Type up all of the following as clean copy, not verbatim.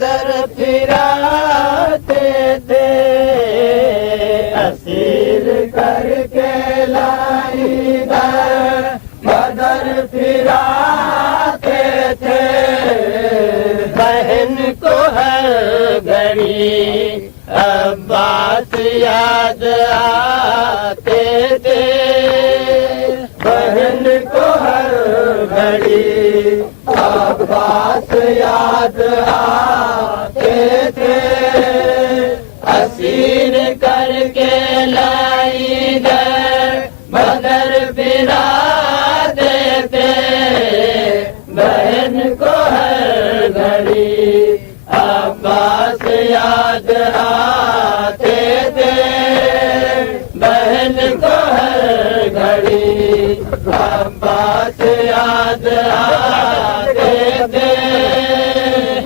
बदर फिराते थे, असीर करके लाई दर बदर फिराते थे। बहन को हर घड़ी अब्बास याद आते थे, बहन को हर घड़ी अब्बास याद आते थे। असीर करके लाई दर बदर फिराते थे, बहन को हर घड़ी अब्बास याद आते थे, बहन को हर घड़ी अब्बास याद आते थे।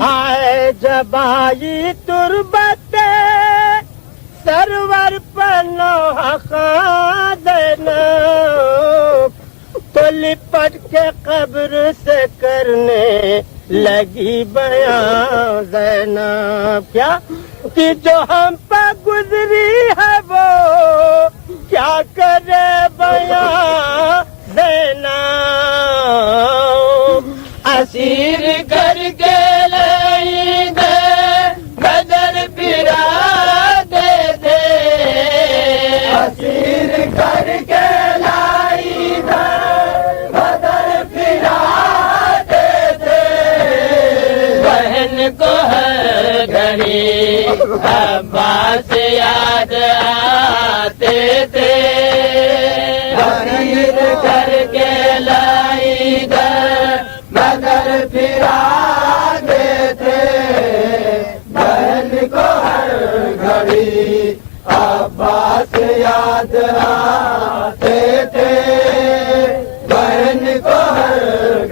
आए जब आई तुरबते सरवर पनो देना, तो लिपट के कब्र से करने लगी बयां ज़ैनब। क्या कि जो हम पर गुजरी है वो क्या करे बयां ज़ैनब। असीर करके लाई दर बदर फिराते थे, असीर करके लाई दर बदर फिराते थे। बहन को हर घड़ी अब्बास याद आते थे, असीर करके लाई दर बदर फिराते थे। बहन को हर घड़ी अब्बास याद आते थे, बहन को हर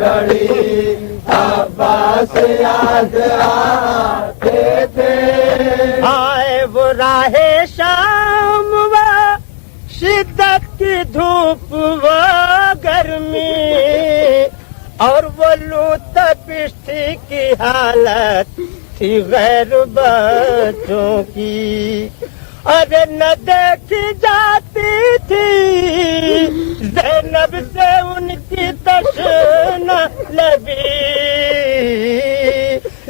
घड़ी अब्बास याद आते थे। आए वो राहे शाम व शिद्दत की धूप व गर्मी, और वो लूट पिश्ती की हालत थी गैर बच्चों की। अरे न देखी जाती थी ज़ैनब से उनकी तशना लबी,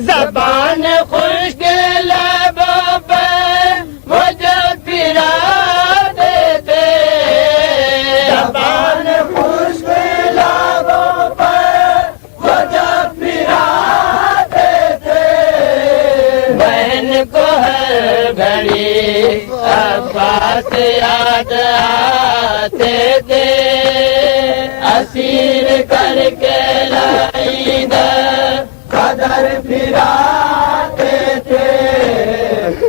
ज़बान खुश्क लबों पर वो जब फिराते थे, ज़बान खुश्क लबों पर वो जब फिराते थे। बहन को हर घड़ी अब्बास याद आते थे, असीर करके लाई दर बदर फिराते थे।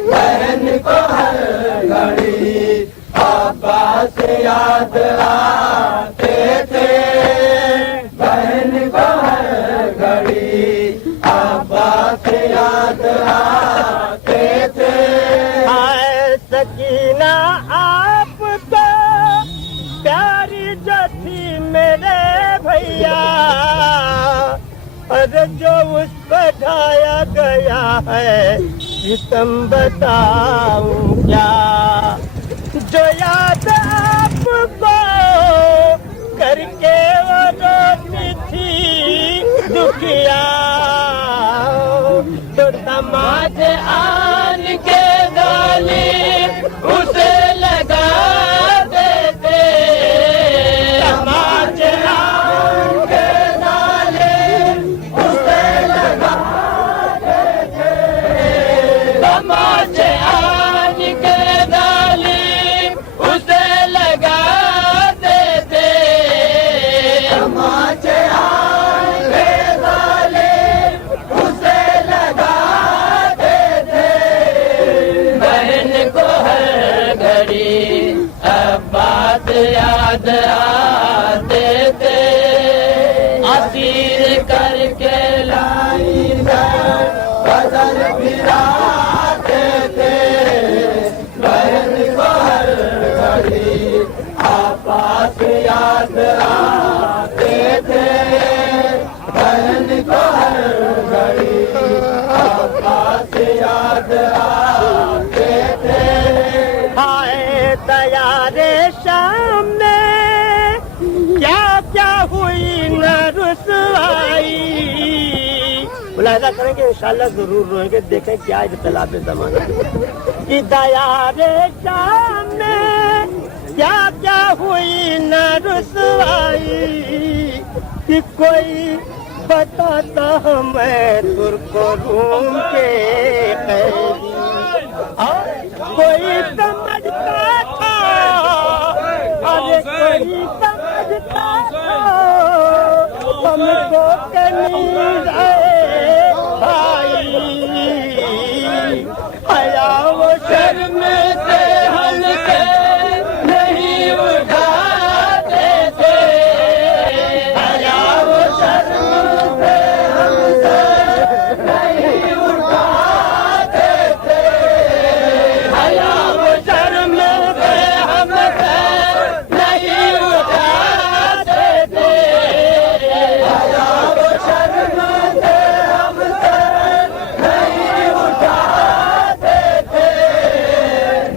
बहन को हर घड़ी अब्बास याद आते थे, बहन को हर घड़ी अब्बास याद आते थे। आए सकीना आपको प्यारी जो थी मेरे भैया, अरे जो उस पर ढाया गया है सितम बताऊं क्या। जो याद आपको करके वो रोती थी दुखिया, तो तमाच आन के गाली उसे लगाते थे, तमाच आन के गाली उसे लगाते थे। तमाच आन के गाली उसे लगाते थे, तमाच आन के गाली उसे लगाते थे। बहन को हर घड़ी अब्बास याद आते थे, असीर करके लाई दर बदर फिराते थे। बहन को हर घड़ी अब्बास याद आते थे, बहन को हर घड़ी अब्बास पैदा करेंगे इंशाल्लाह जरूर रोएंगे। देखें क्या इख्तिलाफ ज़माना कि दया रे शाम में क्या क्या हुई न रुसवाई कि कोई बताता हमें तुर्को रूम के कैदी और कोई समझता था, अरे कोई समझता था हमको कनीज भाई आया वो शर्म से हल्के नहीं उठाते थे, आया वो शर्म से हमसे नहीं उठाते थे, आया वो शर्म से हमसे नहीं उठाते थे, आया वो शर्म से हमसे नहीं उठाते थे।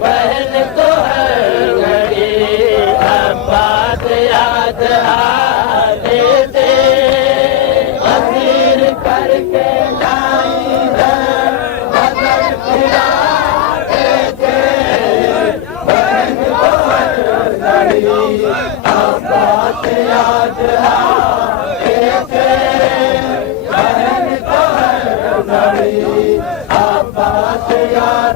बहन तो हर घड़ी अब्बास याद आते थे, असीर करके लाई बदल फिराते थे। बहन तो हर घड़ी अब्बास याद आते थे, बहन तो हर घड़ी अब्बास याद